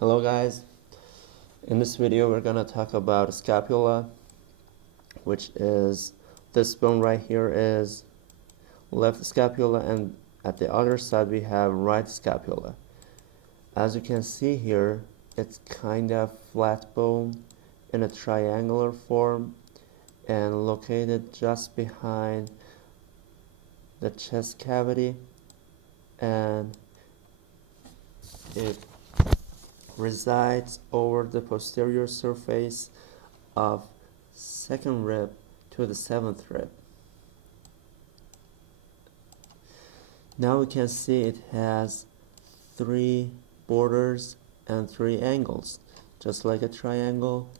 Hello guys, in this video we're gonna talk about scapula, which is this bone right here is left scapula, and at the other side we have right scapula. As you can see here, it's kind of flat bone in a triangular form and located just behind the chest cavity, and it resides over the posterior surface of second rib to the seventh rib. Now we can see it has three borders and three angles, just like a triangle.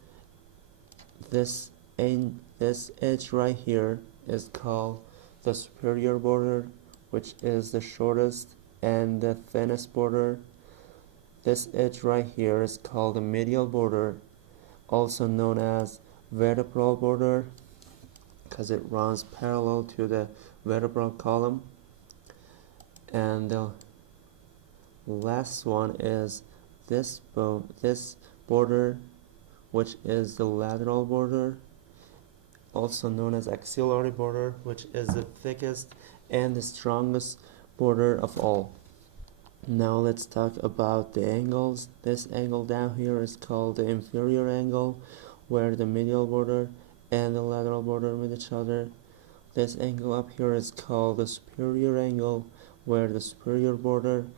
This edge right here is called the superior border, which is the shortest and the thinnest border. This edge right here is called the medial border, also known as vertebral border, because it runs parallel to the vertebral column. And the last one is this border, which is the lateral border, also known as axillary border, which is the thickest and the strongest border of all. Now let's talk about the angles. This angle down here is called the inferior angle, where the medial border and the lateral border meet each other. This angle up here is called the superior angle, where the superior border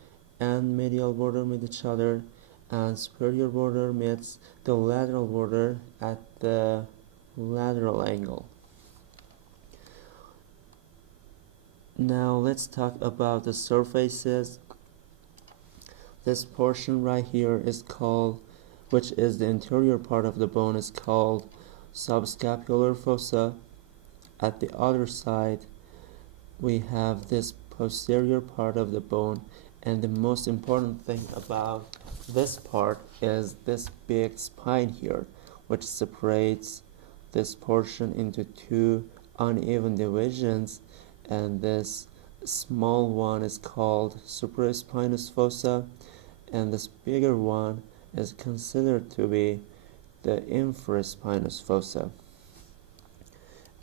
and medial border meet each other, and superior border meets the lateral border at the lateral angle. Now let's talk about the surfaces. This portion right here is called, which is the interior part of the bone, is called subscapular fossa. At the other side we have this posterior part of the bone, and the most important thing about this part is this big spine here, which separates this portion into two uneven divisions, and this small one is called supraspinous fossa, and this bigger one is considered to be the infraspinous fossa.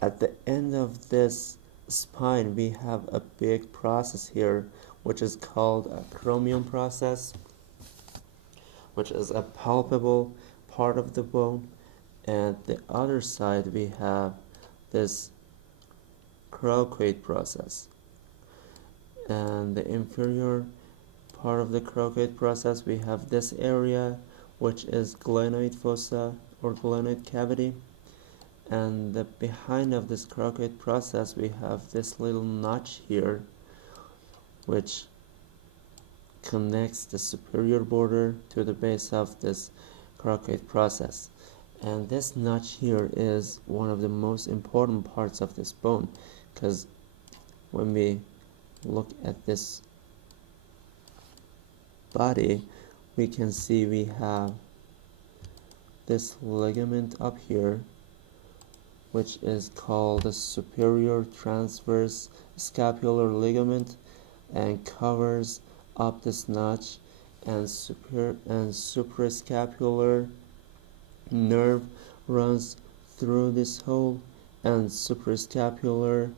At the end of this spine we have a big process here, which is called a chromium process, which is a palpable part of the bone. And the other side we have this croquete process, and the inferior part of the croquete process we have this area, which is glenoid fossa or glenoid cavity. And behind of this croquete process we have this little notch here, which connects the superior border to the base of this croquete process. And this notch here is one of the most important parts of this bone, because when we look at this body, we can see we have this ligament up here, which is called the superior transverse scapular ligament, and covers up this notch, and suprascapular nerve runs through this hole, and suprascapular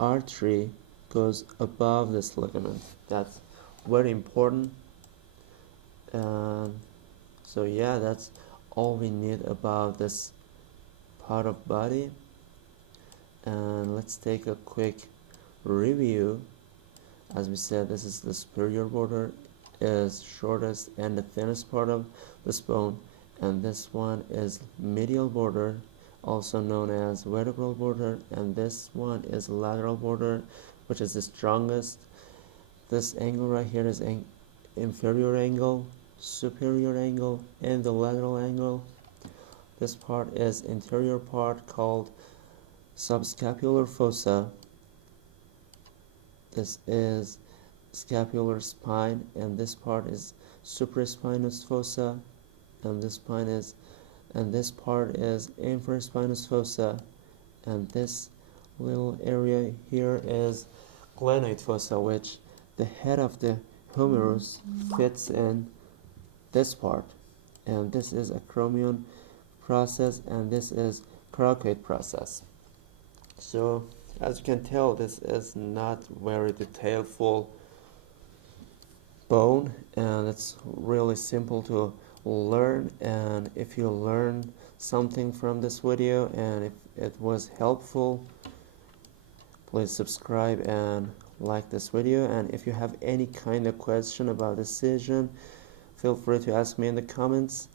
artery goes above this ligament. That's very important. So yeah, that's all we need about this part of body. And let's take a quick review. As we said, this is the superior border, is shortest and the thinnest part of this bone, and this one is medial border, also known as vertebral border, and this one is lateral border, which is the strongest. This angle right here is inferior angle, superior angle, and the lateral angle. This part is interior part called subscapular fossa. This is scapular spine, and this part is supraspinous fossa, and this part is infraspinous fossa, and this little area here is glenoid fossa, which the head of the humerus fits in this part, and this is acromion process, and this is croquet process. So as you can tell, this is not very detailful bone, and it's really simple to learn. And if you learn something from this video and if it was helpful, please subscribe and like this video. And if you have any kind of question about decision, feel free to ask me in the comments.